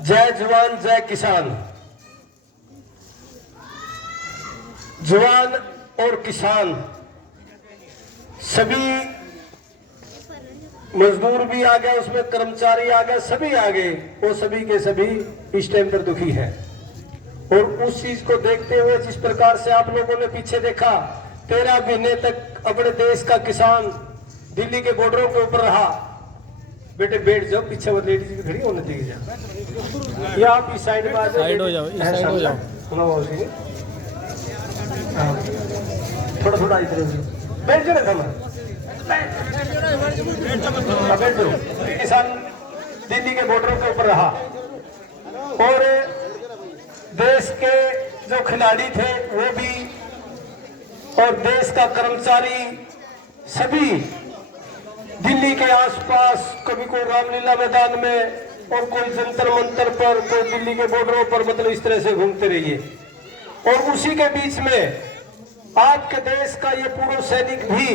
जय जवान जय किसान। जवान और किसान सभी मजदूर भी आ गए, उसमें कर्मचारी आ गए, सभी आ गए। वो सभी के सभी इस टाइम पर दुखी हैं। और उस चीज को देखते हुए जिस प्रकार से आप लोगों ने पीछे देखा, 13 महीने तक अपने देश का किसान दिल्ली के बॉर्डरों के ऊपर रहा। बेटे बैठ जाओ, पीछे वो लेडीज भी खड़ी होने दीजिए, या आप इस साइड में साइड हो जाओ, इस साइड हो जाओ। थोड़ा थोड़ा इधर बैठ जाओ ना, बैठ जाओ। किसान दिल्ली के बॉर्डरों के ऊपर रहा और देश के जो खिलाड़ी थे वो भी, और देश का कर्मचारी सभी दिल्ली के आसपास, कभी कोई रामलीला मैदान में और कोई जंतर मंतर पर, कोई दिल्ली के बॉर्डरों पर, मतलब इस तरह से घूमते रहिए। और उसी के बीच में आपके देश का ये पूर्व सैनिक भी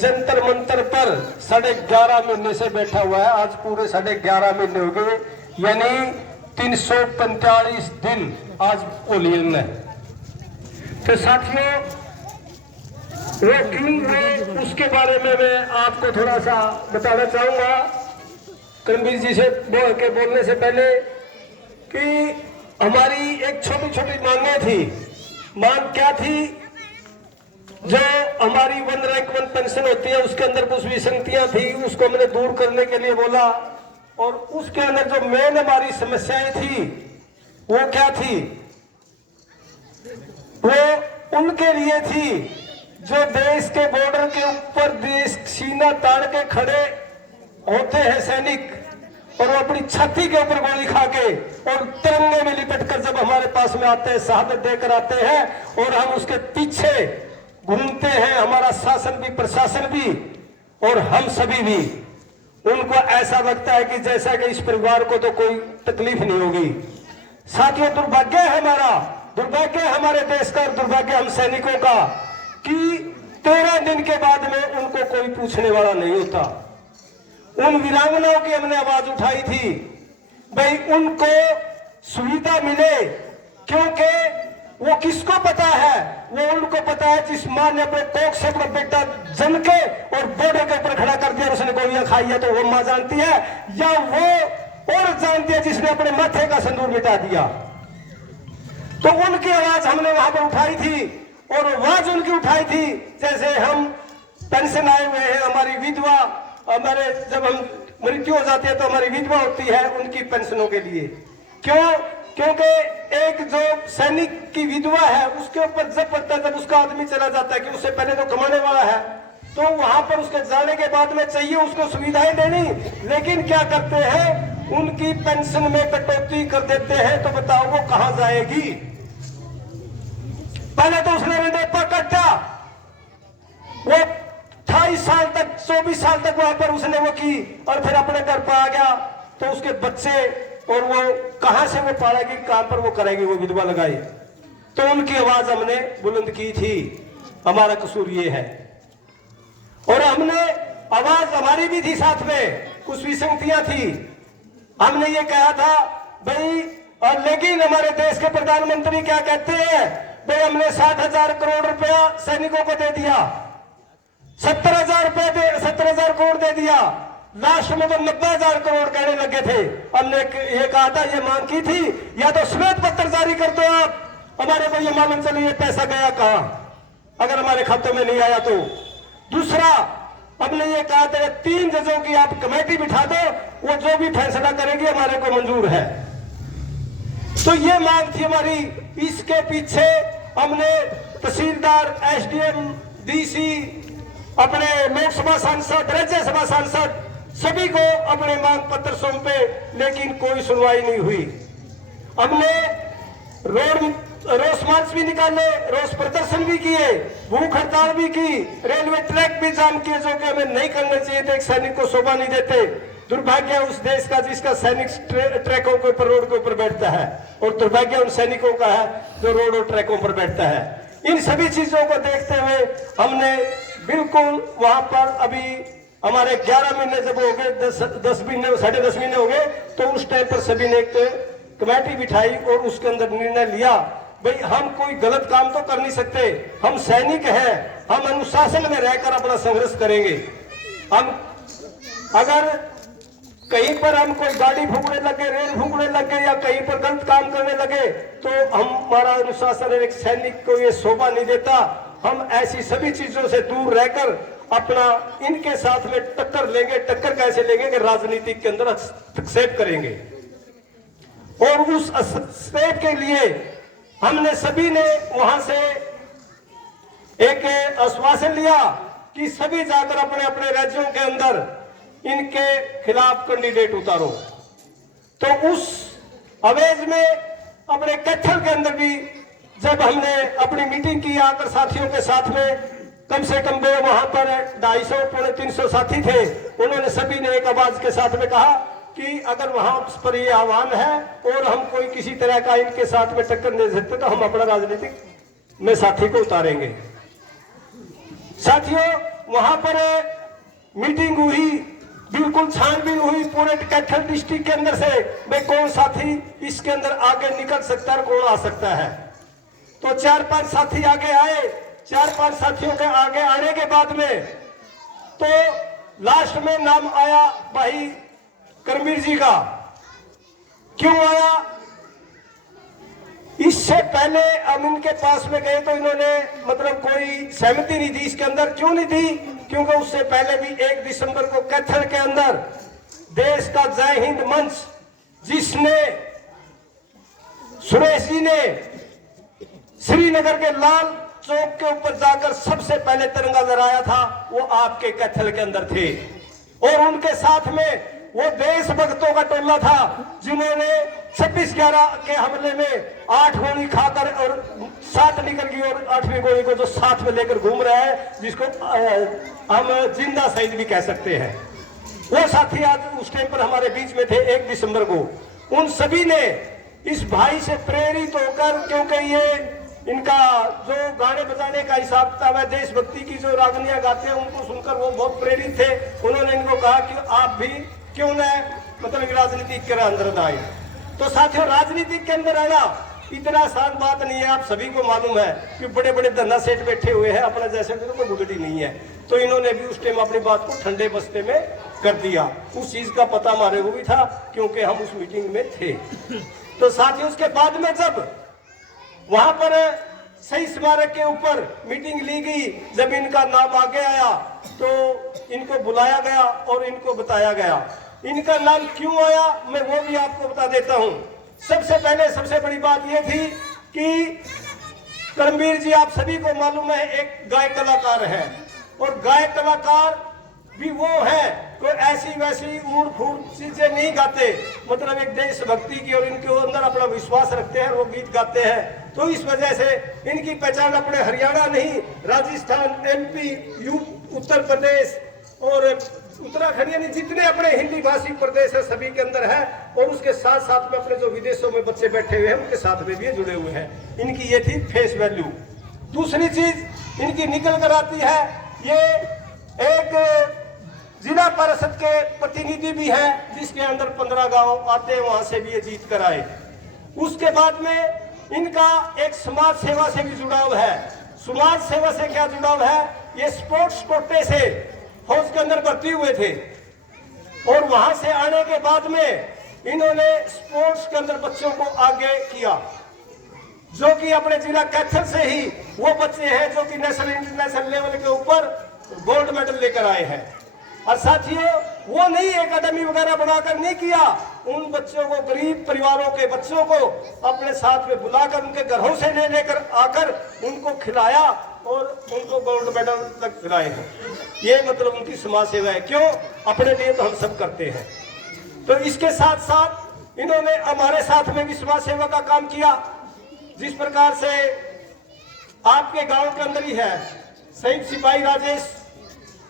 जंतर मंतर पर 11.5 महीने से बैठा हुआ है। आज पूरे 11.5 महीने हो गए, यानी 345 दिन आज ओलियन है। तो साथियों, वो क्यों है उसके बारे में मैं आपको थोड़ा सा बताना चाहूंगा, करमवीर जी से बोलने से पहले, कि हमारी एक छोटी छोटी मांगे थी। मांग क्या थी? जो हमारी 1 रैंक 1 पेंशन होती है उसके अंदर कुछ विसंगतियां थी, उसको हमने दूर करने के लिए बोला। और उसके अंदर जो मेन हमारी समस्याएं थी वो क्या थी? वो उनके लिए थी जो देश के बॉर्डर के ऊपर देश सीना ताड़ के खड़े होते हैं सैनिक, और वो अपनी छाती के ऊपर गोली खा के और तिरंगे में लिपट कर जब हमारे पास में आते हैं, शहादत देकर आते हैं, और हम उसके पीछे घूमते हैं, हमारा शासन भी, प्रशासन भी और हम सभी भी। उनको ऐसा लगता है कि जैसा कि इस परिवार को तो कोई तकलीफ नहीं होगी। साथियों, दुर्भाग्य है हमारा, दुर्भाग्य है हमारे देश का, दुर्भाग्य हम सैनिकों का, कि 13 दिन के बाद में उनको कोई पूछने वाला नहीं होता। उन वीरांगनाओं की हमने आवाज उठाई थी, भाई उनको सुविधा मिले, क्योंकि वो किसको पता है? वो उनको पता है जिस मां ने अपने कोख से अपना बेटा जन के और बॉर्डर के ऊपर खड़ा कर दिया, उसने गोलियां खाई है, तो वो मां जानती है, या वो और जानती है जिसने अपने माथे का सिंदूर मिटा दिया। तो उनकी आवाज हमने वहां पर उठाई थी, और आवाज उनकी उठाई थी जैसे हम पेंशन आए हुए हैं, हमारी विधवा, हमारे जब हम मृत्यु हो जाती है तो हमारी विधवा होती है उनकी पेंशनों के लिए। क्यों? क्योंकि एक जो सैनिक की विधवा है उसके ऊपर जब पड़ता है, जब उसका आदमी चला जाता है कि उससे पहले तो कमाने वाला है, तो वहां पर उसके जाने के बाद में चाहिए उसको सुविधाएं देनी, लेकिन क्या करते हैं? उनकी पेंशन में कटौती कर देते हैं। तो बताओ वो कहां जाएगी? पहले तो उसने रेडेपा काटा, वो 28 साल तक, 24 साल तक वहां पर उसने वो की, और फिर अपने घर पर आ गया तो उसके बच्चे, और वो कहां से वो पालेगी, कहां पर वो करेगी, वो विधवा लगाई। तो उनकी आवाज हमने बुलंद की थी, हमारा कसूर ये है। और हमने आवाज हमारी भी थी, साथ में कुछ विसंगतियां थी। हमने ये कहा था भाई, और लेकिन हमारे देश के प्रधानमंत्री क्या कहते हैं? भाई हमने 60,000 करोड़ रुपया सैनिकों को दे दिया, 70,000 करोड़ दे दिया, लास्ट में तो 90,000 करोड़ कहने लगे थे। हमने ये कहा था, ये मांग की थी, या तो श्वेत पत्र जारी कर दो आप, हमारे को ये मालूम चले ये पैसा गया कहां, अगर हमारे खातों में नहीं आया तो। दूसरा, हमने ये कहा था 3 जजों की आप कमेटी बिठा दो, वो जो भी फैसला करेगी हमारे को मंजूर है। तो ये मांग थी हमारी। इसके पीछे हमने तहसीलदार, एसडीएम, डीसी, अपने लोकसभा सांसद, राज्यसभा सांसद, सभी को अपने मांग पत्र सौंपे, लेकिन कोई सुनवाई नहीं हुई। हमने रोष मार्च भी निकाले, रोष प्रदर्शन भी किए, भूख हड़ताल भी की, रेलवे ट्रैक भी जाम किए, जो कि हमें नहीं करने चाहिए थे, एक सैनिक को शोभा नहीं देते। दुर्भाग्य उस देश का जिसका सैनिक ट्रैकों के ऊपर, रोड के ऊपर बैठता है, और दुर्भाग्य उन सैनिकों का है जो रोड और ट्रैकों पर बैठता है। इन सभी चीजों को देखते हुए हमने बिल्कुल वहां पर अभी हमारे 11 महीने जब हो गए, 10 महीने, 10.5 महीने हो गए, तो उस टाइम पर सभी ने एक कमेटी बिठाई और उसके अंदर निर्णय लिया, भाई हम कोई गलत काम तो कर नहीं सकते, हम सैनिक हैं, हम अनुशासन में रहकर अपना संघर्ष करेंगे। हम अगर कहीं पर हम कोई गाड़ी फूकने लगे, रेल फूकने लगे या कहीं पर गलत काम करने लगे तो हमारा अनुशासन एक सैनिक को ये शोभा नहीं देता। हम ऐसी सभी चीजों से दूर रहकर अपना इनके साथ में टक्कर लेंगे। टक्कर कैसे लेंगे कि राजनीति के अंदर हस्तक्षेप करेंगे। और उस हस्तक्षेप के लिए हमने सभी ने वहां से एक आश्वासन लिया कि सभी जाकर अपने अपने राज्यों के अंदर इनके खिलाफ कैंडिडेट उतारो। तो उस आवेज में अपने कैथल के अंदर भी जब हमने अपनी मीटिंग की आकर साथियों के साथ में, कम से कम वहां पर 250 पौने 300 साथी थे, उन्होंने सभी ने एक आवाज के साथ में कहा कि अगर वहां पर ये आह्वान है और हम कोई किसी तरह का इनके साथ में टक्कर नहीं सकते तो हम अपना राजनीतिक में साथी को उतारेंगे। साथियों, वहां पर मीटिंग हुई, बिल्कुल छानबीन हुई पूरे कैथल डिस्ट्रिक्ट के अंदर से, भाई कौन साथी इसके अंदर आगे निकल सकता है, कौन आ सकता है। तो 4-5 साथी आगे आए। 4-5 साथियों के आगे आने के बाद में तो लास्ट में नाम आया भाई करमवीर जी का। क्यों आया? इससे पहले हम इनके पास में गए तो इन्होंने मतलब कोई सहमति नहीं दी इसके अंदर। क्यों नहीं दी? क्योंकि उससे पहले भी 1 दिसंबर को कैथल के अंदर देश का जय हिंद मंच, जिसने सुरेश जी ने श्रीनगर के लाल चौक के ऊपर जाकर सबसे पहले तिरंगा लहराया था, वो आपके कैथल के अंदर थे। और उनके साथ में वो देशभक्तों का टोला था जिन्होंने 26/11 के हमले में 8 गोली खाकर और 7 निकल गई और 8वीं गोली को जो साथ में लेकर घूम रहा है, जिसको हम जिंदा शहीद भी कह सकते हैं। वो साथी आज उस टाइम पर हमारे बीच में थे 1 दिसंबर को। उन सभी ने इस भाई से प्रेरित होकर, क्योंकि ये इनका जो गाने बजाने का हिसाब किताब है, देशभक्ति की जो रागनियां गाते हैं, उनको सुनकर वो बहुत प्रेरित थे। उन्होंने इनको कहा कि आप भी क्यों न मतलब राजनीति के अंदर आए। तो साथियों, राजनीति के अंदर आना इतना आसान बात नहीं है। आप सभी को मालूम है कि बड़े बड़े धन्ना सेठ बैठे हुए हैं, अपना जैसे कोई गुदड़ी नहीं है। तो इन्होंने भी उस टाइम अपनी बात को ठंडे बस्ते में कर दिया। उस चीज का पता हमारे को भी था क्योंकि हम उस मीटिंग में थे। तो साथियों, उसके बाद में जब वहां पर शहीद स्मारक के ऊपर मीटिंग ली गई, जब इनका नाम आगे आया तो इनको बुलाया गया और इनको बताया गया। इनका नाम क्यों आया मैं वो भी आपको बता देता हूं। सबसे पहले सबसे बड़ी बात यह थी कि करमवीर जी, आप सभी को मालूम है, एक गायक कलाकार है। और गायक कलाकार भी वो है, कोई ऐसी वैसी ऊड़ फूड़ चीजें नहीं गाते, मतलब एक देशभक्ति की और इनके अंदर अपना विश्वास रखते हैं, वो गीत गाते हैं। तो इस वजह से इनकी पहचान अपने हरियाणा नहीं, राजस्थान, MP, उत्तर प्रदेश और उत्तराखंड, यानी जितने अपने हिंदी भाषी प्रदेश है सभी के अंदर है। और उसके साथ साथ में अपने जो विदेशों में बच्चे बैठे हुए हैं उनके साथ में भी जुड़े हुए हैं। इनकी ये थी फेस वैल्यू। दूसरी चीज इनकी निकल कर आती है, ये एक जिला परिषद के प्रतिनिधि भी है, जिसके अंदर 15 गांव आते हैं, वहां से भी ये जीत कर आए। उसके बाद में इनका एक समाज सेवा से भी जुड़ाव है। समाज सेवा से क्या जुड़ाव है? ये स्पोर्ट्स कोटे से फौज के अंदर भर्ती हुए थे और वहां से आने के बाद में इन्होंने स्पोर्ट्स के अंदर बच्चों को आगे किया, जो कि अपने जिला कैथल से ही वो बच्चे हैं जो कि नेशनल इंटरनेशनल लेवल के ऊपर गोल्ड मेडल लेकर आए हैं। और साथियों, वो नहीं एकेडमी वगैरह बनाकर नहीं किया, उन बच्चों को, गरीब परिवारों के बच्चों को अपने साथ में बुलाकर उनके घरों से ले लेकर आकर उनको खिलाया और उनको गोल्ड मेडल तक दिलाए हैं। ये मतलब उनकी समाज सेवा है। क्यों? अपने लिए तो हम सब करते हैं। तो इसके साथ साथ इन्होंने हमारे साथ में भी समाज सेवा का काम किया। जिस प्रकार से आपके गांव के अंदर ही है, शहीद सिपाही राजेश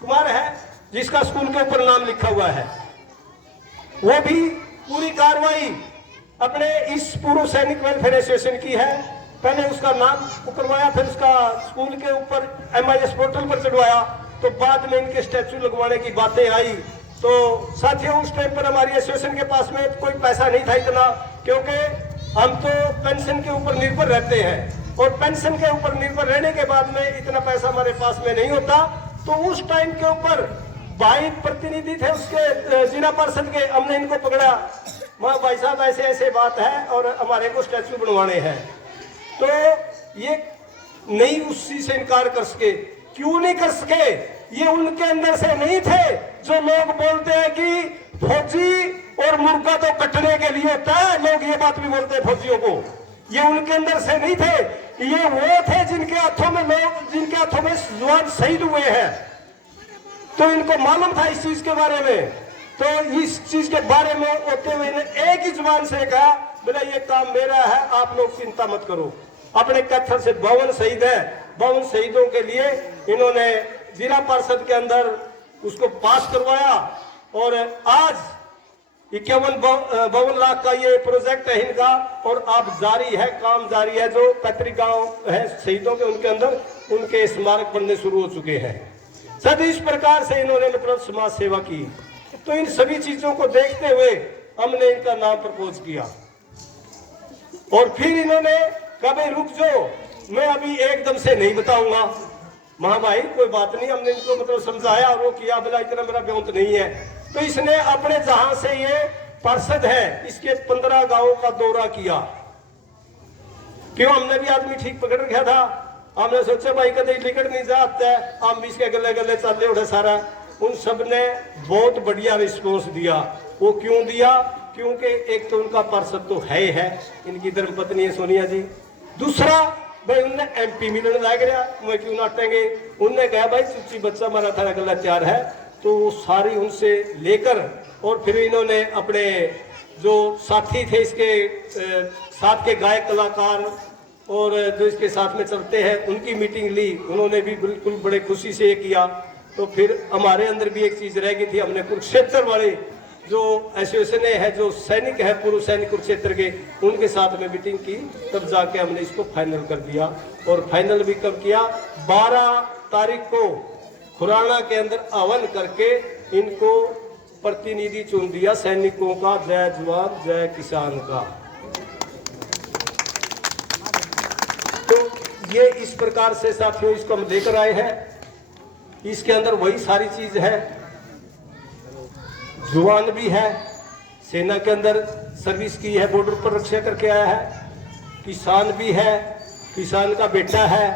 कुमार है, जिसका स्कूल के ऊपर नाम लिखा हुआ है, वो भी पूरी कार्रवाई अपने इस पूर्व सैनिक वेलफेयर एसोसिएशन की है। पहले उसका नाम करवाया, फिर उसका स्कूल के ऊपर MIS पोर्टल पर चढ़वाया। तो बाद में इनके स्टैचू लगवाने की बातें आई, तो साथियों उस टाइम पर हमारी एसोसिएशन के पास में कोई पैसा नहीं था इतना, क्योंकि हम तो पेंशन के ऊपर निर्भर रहते हैं और पेंशन के ऊपर निर्भर रहने के बाद में इतना पैसा हमारे पास में नहीं होता। तो उस टाइम के ऊपर भाई प्रतिनिधि थे उसके जिला परिषद के, हमने इनको पकड़ा, वहाँ भाई साहब ऐसे ऐसे बात है और हमारे को स्टैचू बनवाने हैं। तो ये नहीं उस चीज से इनकार कर सके। क्यों नहीं कर सके? ये उनके अंदर से नहीं थे जो लोग बोलते हैं कि फौजी और मुर्गा तो कटने के लिए होता है, लोग ये बात भी बोलते हैं फौजियों को। ये उनके अंदर से नहीं थे, ये वो थे जिनके हाथों में लोग, जिनके हाथों में जवान शहीद हुए हैं। तो इनको मालूम था इस चीज के बारे में। तो इस चीज के बारे में होते हुए एक ही जुबान से कहा, बोला ये काम मेरा है, आप लोग चिंता मत करो। अपने कैथल से 52 शहीद है, 52 शहीदों के लिए इन्होंने जिला परिषद के अंदर उसको पास करवाया और आज 51 लाख का ये प्रोजेक्ट है इनका और अब जारी है, काम जारी है। जो पैतृक गांव है शहीदों के, उनके अंदर उनके स्मारक बनने शुरू हो चुके हैं। सद इस प्रकार से इन्होंने मतलब समाज सेवा की। तो इन सभी चीजों को देखते हुए हमने इनका नाम प्रपोज किया और फिर इन्होंने कहा भाई रुक जाओ, मैं अभी एकदम से नहीं बताऊंगा। महाभाई कोई बात नहीं, हमने इनको मतलब समझाया और वो किया, बोला इतना मेरा ब्योंत नहीं है। तो इसने अपने जहां से ये पार्षद है इसके 15 गांवों का दौरा किया। क्यों? हमने भी आदमी ठीक पकड़ रखा था। हमने सोचा भाई कदे टिकट नहीं जाता है, हम इसके गले गले चले उठे सारा। उन सब ने बहुत बढ़िया रिस्पॉन्स दिया। वो क्यों दिया? क्योंकि एक तो उनका पार्षद तो है इनकी धर्मपत्नी है सोनिया जी। दूसरा भाई उनने MP मिलने लग गया, मैं क्यों नाटेंगे। उनने कहा भाई चुच्ची बच्चा हमारा थारा गला तैयार है। तो वो सारी उनसे लेकर और फिर इन्होंने अपने जो साथी थे इसके साथ के गायक कलाकार और जो इसके साथ में चलते हैं उनकी मीटिंग ली। उन्होंने भी बिल्कुल बड़े खुशी से ये किया। तो फिर हमारे अंदर भी एक चीज रह गई थी, हमने कुरुक्षेत्र वाले जो एसोसिएशन है, जो सैनिक है, पूर्व सैनिक कुरुक्षेत्र के, उनके साथ में मीटिंग की। तब जाके हमने इसको फाइनल कर दिया। और फाइनल भी कब किया? 12 तारीख को खुराना के अंदर हवन करके इनको प्रतिनिधि चुन दिया सैनिकों का। जय जवान जय किसान का। तो ये इस प्रकार से साथियों इसको हम लेकर आए हैं। इसके अंदर वही सारी चीज है, जवान भी है, सेना के अंदर सर्विस की है, बॉर्डर पर रक्षा करके आया है, किसान भी है, किसान का बेटा है,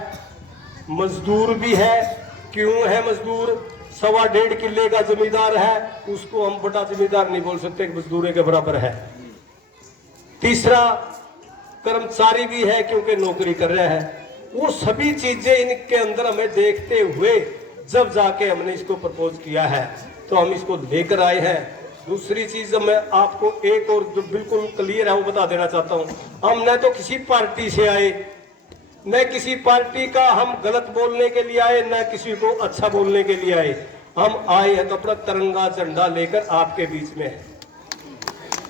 मजदूर भी है। क्यों है मजदूर? 1.25 किले का जमींदार है, उसको हम बड़ा जमींदार नहीं बोल सकते, मजदूर के बराबर है। तीसरा कर्मचारी भी है क्योंकि नौकरी कर रहा है। वो सभी चीजें इनके अंदर हमें देखते हुए जब जाके हमने इसको प्रपोज किया है तो हम इसको लेकर आए हैं। दूसरी चीज मैं आपको एक और जो बिल्कुल क्लियर है वो बता देना चाहता हूं। हम न तो किसी पार्टी से आए, न किसी पार्टी का हम गलत बोलने के लिए आए, न किसी को अच्छा बोलने के लिए आए। हम आए हैं तो अपना तिरंगा झंडा लेकर आपके बीच में है।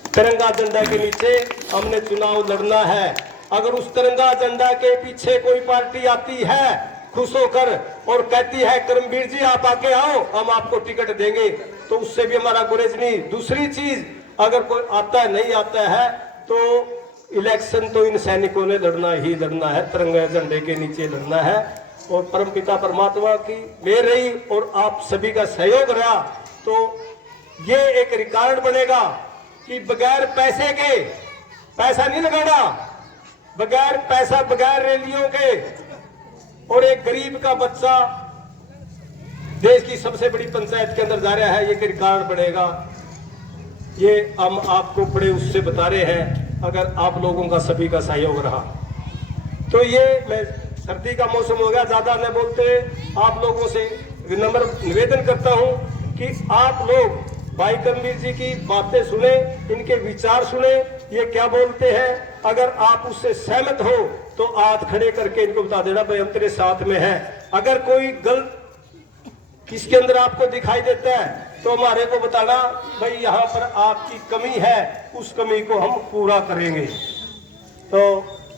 तिरंगा झंडा के नीचे हमने चुनाव लड़ना है। अगर उस तिरंगा झंडा के पीछे कोई पार्टी आती है खुश होकर और कहती है करमवीर जी आप आके आओ, हम आपको टिकट देंगे, तो उससे भी हमारा गुरेज नहीं। दूसरी चीज, अगर कोई आता है नहीं आता है तो इलेक्शन तो इन सैनिकों ने लड़ना ही लड़ना है, तिरंगा झंडे के नीचे लड़ना है। और परमपिता परमात्मा की मेहर रही और आप सभी का सहयोग रहा तो ये एक रिकॉर्ड बनेगा कि बगैर पैसे के, पैसा नहीं लगाना, बगैर पैसा, बगैर रैलियों के, और एक गरीब का बच्चा देश की सबसे बड़ी पंचायत के अंदर जा रहा है, ये रिकॉर्ड बनेगा। ये हम आपको बड़े उससे बता रहे हैं। अगर आप लोगों का सभी का सहयोग रहा तो ये, मैं सर्दी का मौसम हो गया, ज्यादा न बोलते, आप लोगों से विनम्र निवेदन करता हूं कि आप लोग भाई करमवीर जी की बातें सुने, इनके विचार सुने, ये क्या बोलते हैं। अगर आप उससे सहमत हो तो हाथ खड़े करके इनको बता देना भाई हम तेरे साथ में हैं। अगर कोई गलत किसके अंदर आपको दिखाई देता है तो हमारे को बताना, भाई यहाँ पर आपकी कमी है, उस कमी को हम पूरा करेंगे। तो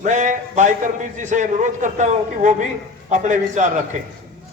मैं भाई करमवीर जी से अनुरोध करता हूँ कि वो भी अपने विचार रखें।